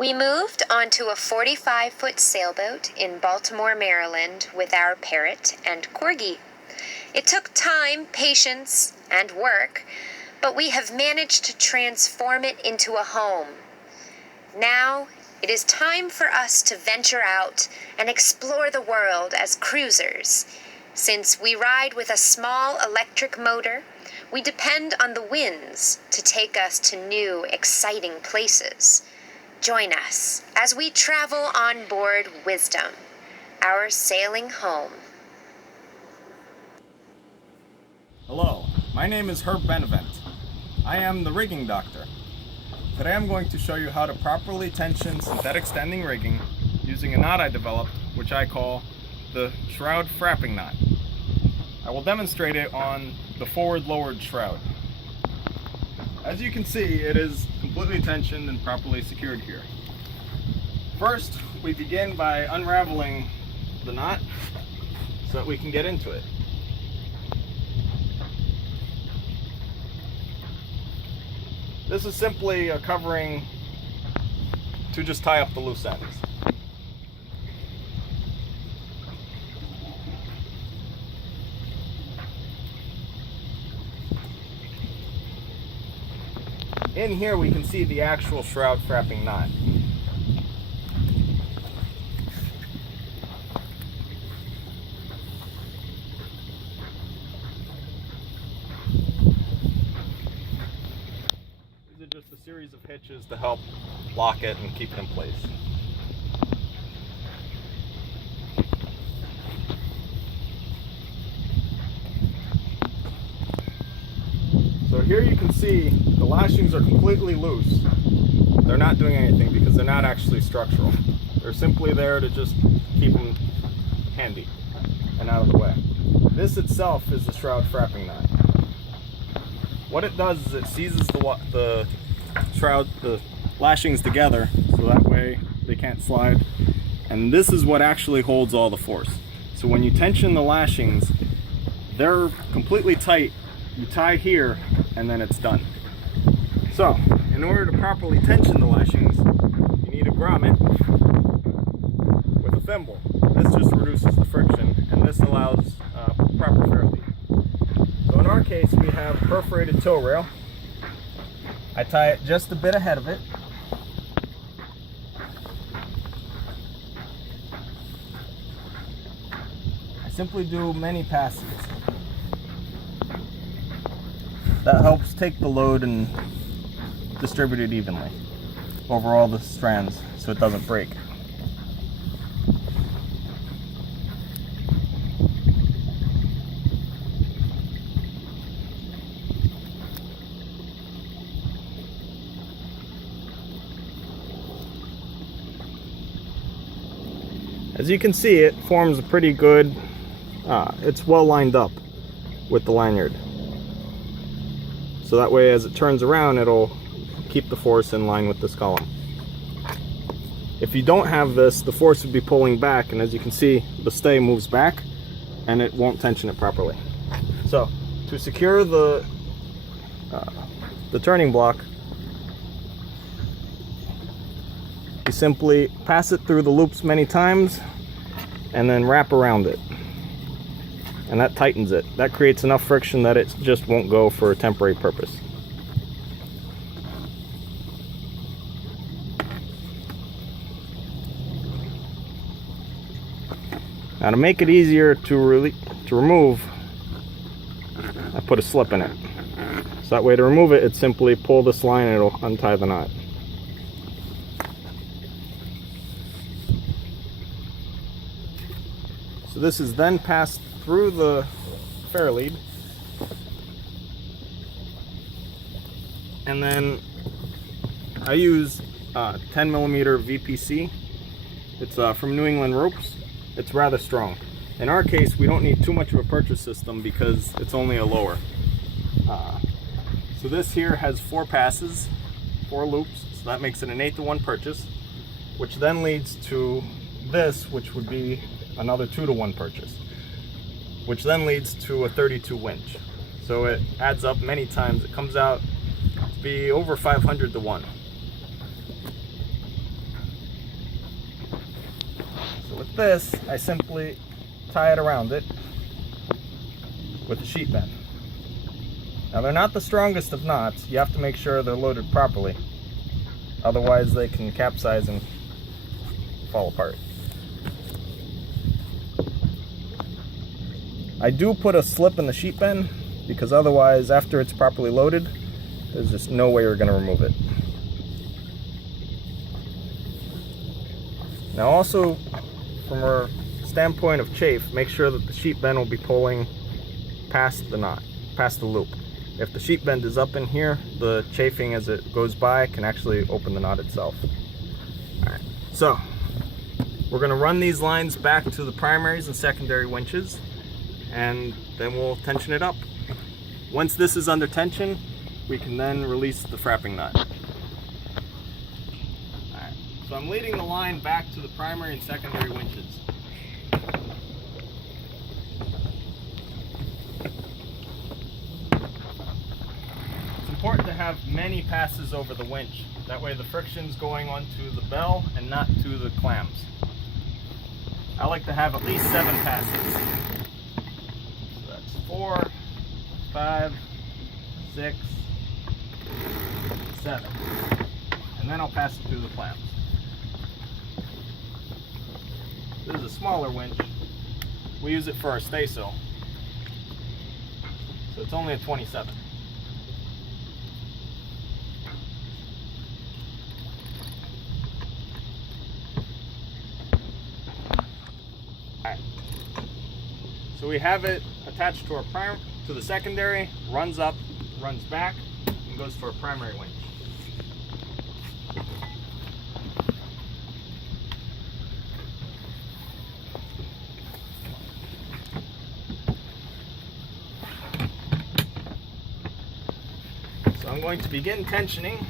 We moved onto a 45-foot sailboat in Baltimore, Maryland with our parrot and corgi. It took time, patience, and work, but we have managed to transform it into a home. Now, it is time for us to venture out and explore the world as cruisers. Since we ride with a small electric motor, we depend on the winds to take us to new, exciting places. Join us as we travel on board Wisdom, our sailing home. Hello, my name is Herb Benevent. I am the rigging doctor. Today I'm going to show you how to properly tension synthetic standing rigging using a knot I developed, which I call the Shroud Frapping Knot. I will demonstrate it on the forward lowered shroud. As you can see, it is completely tensioned and properly secured here. First, we begin by unraveling the knot so that we can get into it. This is simply a covering to just tie up the loose ends. In here we can see the actual shroud frapping knot. These are just a series of hitches to help lock it and keep it in place. So here you can see the lashings are completely loose. They're not doing anything because they're not actually structural. They're simply there to just keep them handy and out of the way. This itself is the shroud frapping knot. What it does is it seizes the lashings together so that way they can't slide. And this is what actually holds all the force. So when you tension the lashings, they're completely tight. You tie here and then it's done. So, in order to properly tension the lashings, you need a grommet with a thimble. This just reduces the friction and this allows proper fair lead. So in our case, we have a perforated tow rail. I tie it just a bit ahead of it. I simply do many passes. That helps take the load and distribute it evenly over all the strands so it doesn't break. As you can see, it forms a pretty good, it's well lined up with the lanyard. So that way as it turns around, it'll keep the force in line with this column. If you don't have this, the force would be pulling back, and as you can see, the stay moves back and it won't tension it properly. So to secure the turning block, you simply pass it through the loops many times and then wrap around it. And that tightens it. That creates enough friction that it just won't go for a temporary purpose. Now to make it easier to remove, I put a slip in it. So that way to remove it, it's simply pull this line and it'll untie the knot. So this is then passed through the fair lead, and then I use 10mm VPC. It's from New England Ropes. It's rather strong. In our case, we don't need too much of a purchase system because it's only a lower. So this here has 4 passes, 4 loops, so that makes it an 8-to-1 purchase, which then leads to this, which would be another 2-to-1 purchase, which then leads to a 32 winch. So it adds up many times. It comes out to be over 500 to 1. this, I simply tie it around it with a sheet bend. Now they're not the strongest of knots. You have to make sure they're loaded properly. Otherwise they can capsize and fall apart. I do put a slip in the sheet bend because otherwise after it's properly loaded, there's just no way we're going to remove it. Now also, from a standpoint of chafe, make sure that the sheet bend will be pulling past the knot, past the loop. If the sheet bend is up in here, the chafing as it goes by can actually open the knot itself. Alright, so we're going to run these lines back to the primaries and secondary winches, and then we'll tension it up. Once this is under tension, we can then release the frapping knot. Alright, so I'm leading the line back to the primary and secondary winches. Important to have many passes over the winch. That way the friction's going onto the bell and not to the clams. I like to have at least 7 passes. So that's 4, 5, 6, 7. And then I'll pass it through the clams. This is a smaller winch. We use it for our staysail. So it's only a 27. So we have it attached to our to the secondary, runs up, runs back, and goes for a primary winch. So I'm going to begin tensioning.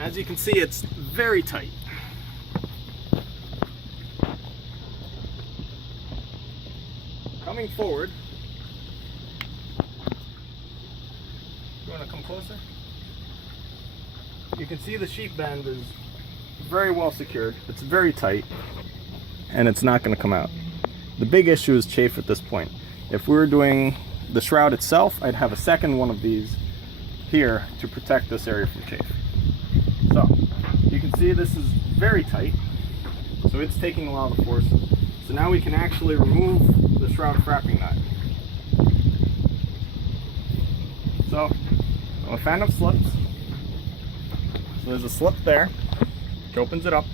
As you can see, it's very tight. Coming forward, you want to come closer? You can see the sheet bend is very well secured. It's very tight, and it's not going to come out. The big issue is chafe at this point. If we were doing the shroud itself, I'd have a second one of these here to protect this area from chafe. So, you can see this is very tight, so it's taking a lot of the force. So now we can actually remove the shroud frapping knot. So, I'm a fan of slips. So there's a slip there, which opens it up.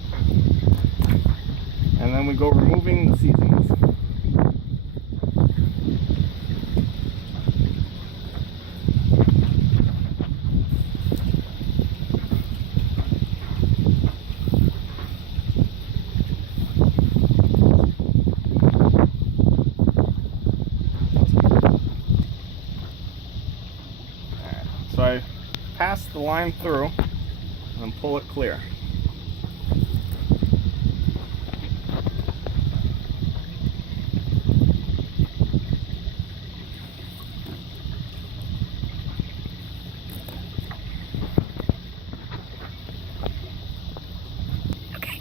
And then we go removing the seizings. So I pass the line through and pull it clear. Okay.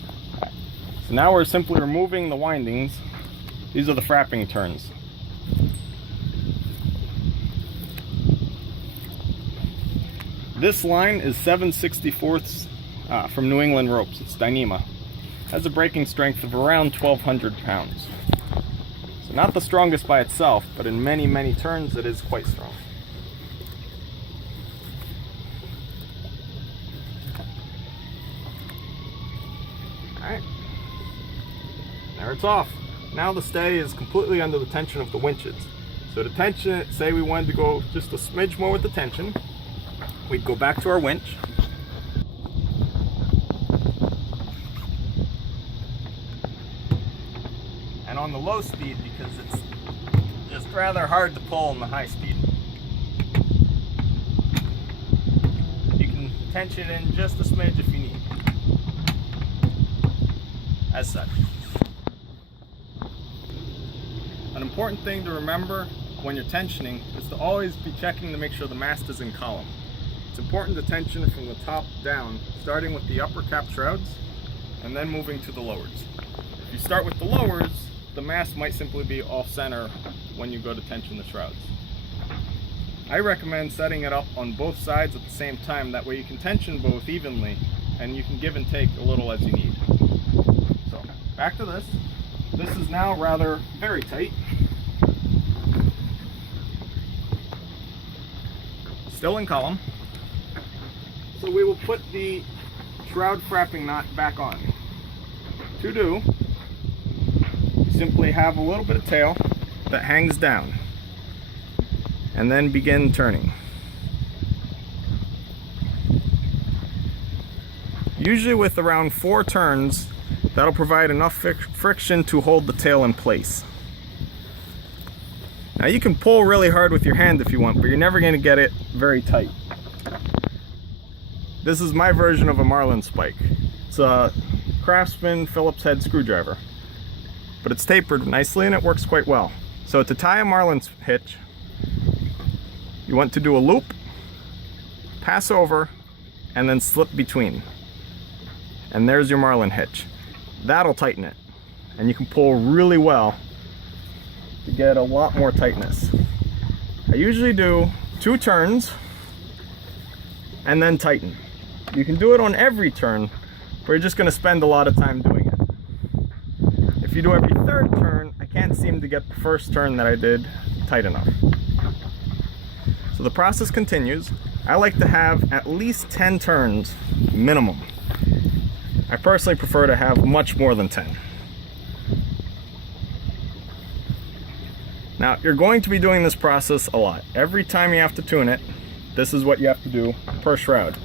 So now we're simply removing the windings. These are the frapping turns. This line is 7/64 from New England Ropes. It's Dyneema. Has a breaking strength of around 1,200 pounds. So not the strongest by itself, but in many, many turns it is quite strong. Alright. There it's off. Now the stay is completely under the tension of the winches. So to tension it, say we wanted to go just a smidge more with the tension, we'd go back to our winch. And on the low speed, because it's just rather hard to pull in the high speed, you can tension in just a smidge if you need. As such. An important thing to remember when you're tensioning is to always be checking to make sure the mast is in column. It's important to tension from the top down, starting with the upper cap shrouds and then moving to the lowers. If you start with the lowers, the mast might simply be off center when you go to tension the shrouds. I recommend setting it up on both sides at the same time, that way you can tension both evenly and you can give and take a little as you need. So back to this. This is now rather very tight. Still in column. So we will put the shroud frapping knot back on. To do, you simply have a little bit of tail that hangs down and then begin turning. Usually with around 4 turns, that'll provide enough friction to hold the tail in place. Now you can pull really hard with your hand if you want, but you're never going to get it very tight. This is my version of a marlin spike. It's a Craftsman Phillips head screwdriver, but it's tapered nicely and it works quite well. So to tie a marlin hitch, you want to do a loop, pass over, and then slip between. And there's your marlin hitch. That'll tighten it, and you can pull really well to get a lot more tightness. I usually do 2 turns and then tighten. You can do it on every turn, but you're just going to spend a lot of time doing it. If you do every 3rd turn, I can't seem to get the first turn that I did tight enough. So the process continues. I like to have at least 10 turns minimum. I personally prefer to have much more than 10. Now, you're going to be doing this process a lot. Every time you have to tune it, this is what you have to do per shroud.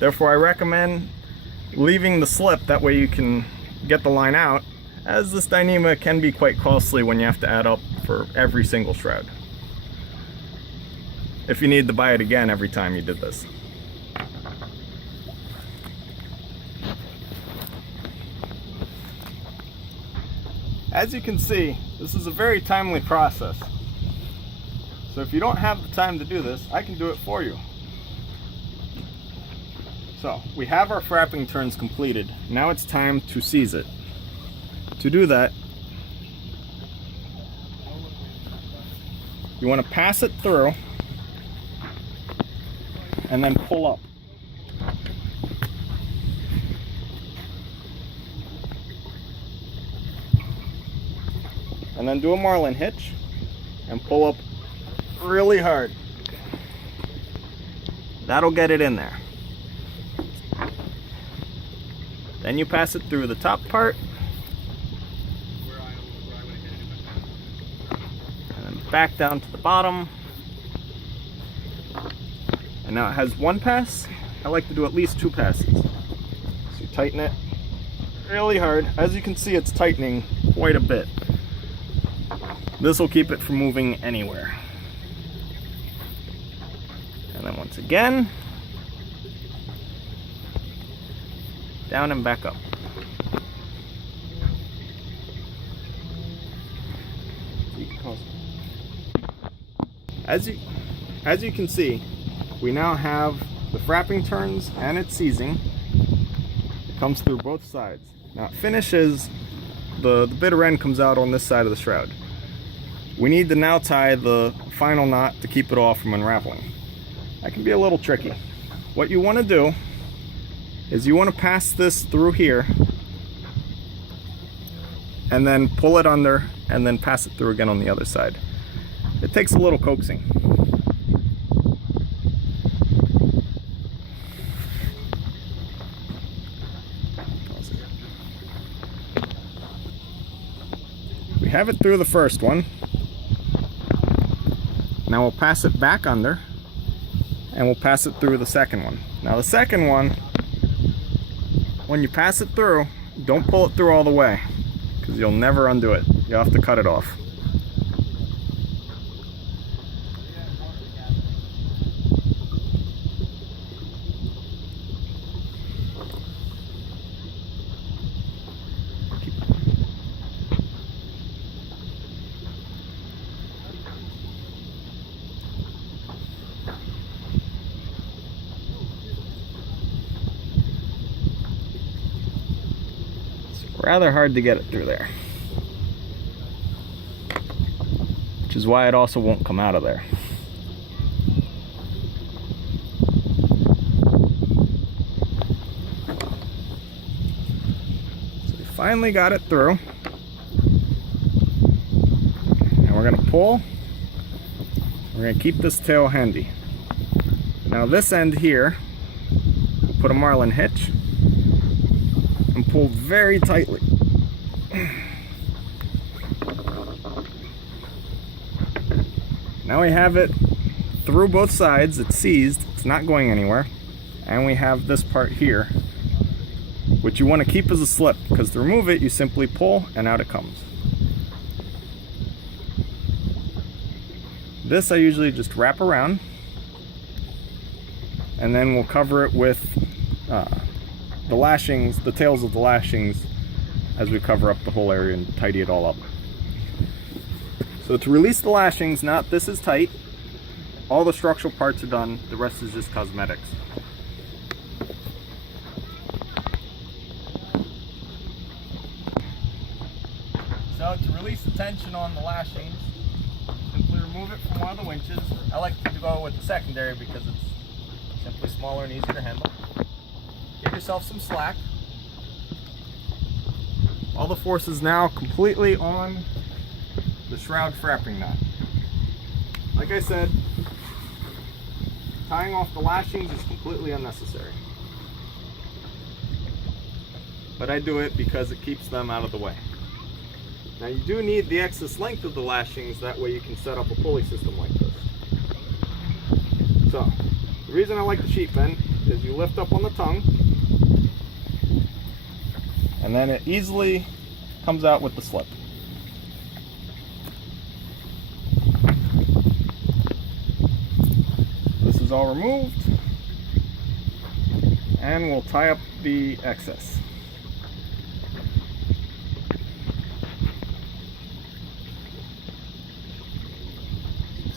Therefore, I recommend leaving the slip, that way you can get the line out, as this Dyneema can be quite costly when you have to add up for every single shroud, if you need to buy it again every time you did this. As you can see, this is a very timely process. So if you don't have the time to do this, I can do it for you. So we have our frapping turns completed. Now it's time to seize it. To do that, you want to pass it through and then pull up. And then do a marlin hitch and pull up really hard. That'll get it in there. Then you pass it through the top part and then back down to the bottom. And now it has 1 pass. I like to do at least 2 passes. So you tighten it really hard. As you can see, it's tightening quite a bit. This will keep it from moving anywhere. And then once again, down and back up. As you can see, we now have the frapping turns and it's seizing. It comes through both sides. Now it finishes, the bitter end comes out on this side of the shroud. We need to now tie the final knot to keep it all from unraveling. That can be a little tricky. What you want to do is you want to pass this through here and then pull it under and then pass it through again on the other side. It takes a little coaxing. We have it through the first one. Now we'll pass it back under and we'll pass it through the second one. Now the second one, when you pass it through, don't pull it through all the way because you'll never undo it. You'll have to cut it off. rather hard to get it through there. Which is why it also won't come out of there. So we finally got it through. And we're gonna pull. We're gonna keep this tail handy. Now this end here, we'll put a marlin hitch and pull very tightly. Now we have it through both sides, it's seized, it's not going anywhere. And we have this part here, which you want to keep as a slip, because to remove it, you simply pull and out it comes. This I usually just wrap around, and then we'll cover it with the lashings, the tails of the lashings, as we cover up the whole area and tidy it all up. So to release the lashings knot, this is tight. All the structural parts are done. The rest is just cosmetics. So to release the tension on the lashings, simply remove it from one of the winches. I like to go with the secondary because it's simply smaller and easier to handle. Give yourself some slack. All the force is now completely on the Shroud Frapping Knot. Like I said, tying off the lashings is completely unnecessary. But I do it because it keeps them out of the way. Now you do need the excess length of the lashings, that way you can set up a pulley system like this. So, the reason I like the sheep bend is you lift up on the tongue, and then it easily comes out with the slip. This is all removed, and we'll tie up the excess.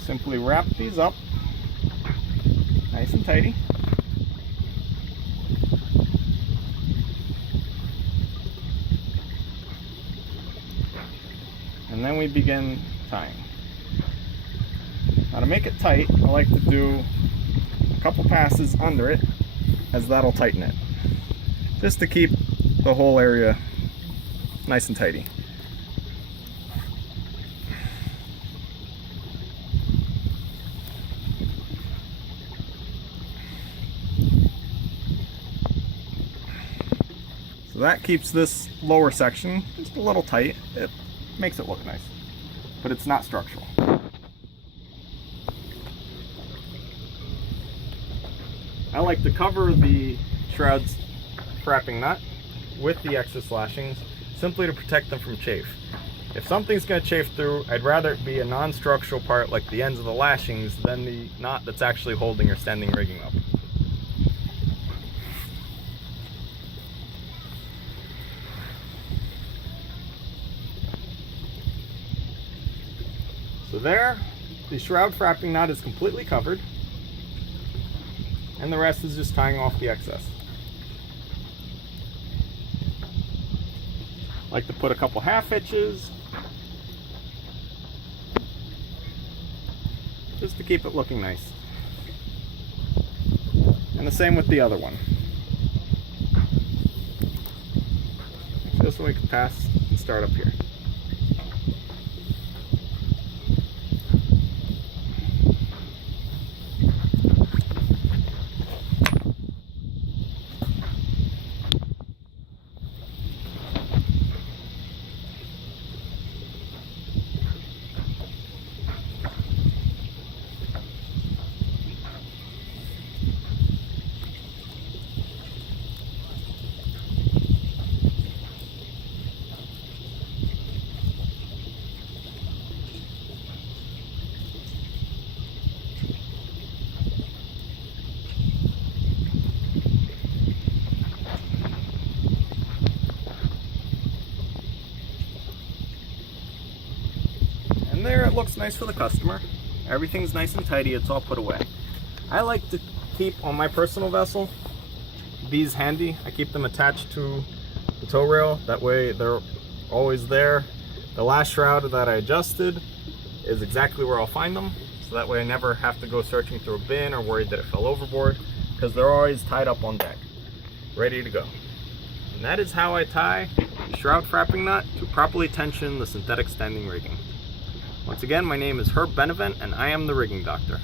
Simply wrap these up nice and tidy. And then we begin tying. Now to make it tight, I like to do a couple passes under it, as that'll tighten it. Just to keep the whole area nice and tidy. So that keeps this lower section just a little tight. It makes it look nice, but it's not structural. I like to cover the Shroud Frapping Knot with the excess lashings simply to protect them from chafe. If something's going to chafe through, I'd rather it be a non-structural part like the ends of the lashings than the knot that's actually holding your standing rigging up. So there, the Shroud Frapping Knot is completely covered, and the rest is just tying off the excess. I like to put a couple half hitches, just to keep it looking nice. And the same with the other one. This one we can pass and start up here. And there it looks nice for the customer. Everything's nice and tidy, it's all put away. I like to keep on my personal vessel these handy. I keep them attached to the tow rail. That way they're always there. The last shroud that I adjusted is exactly where I'll find them. So that way I never have to go searching through a bin or worried that it fell overboard, because they're always tied up on deck, ready to go. And that is how I tie the shroud frapping knot to properly tension the synthetic standing rigging. Once again, my name is Herb Benevent and I am the Rigging Doctor.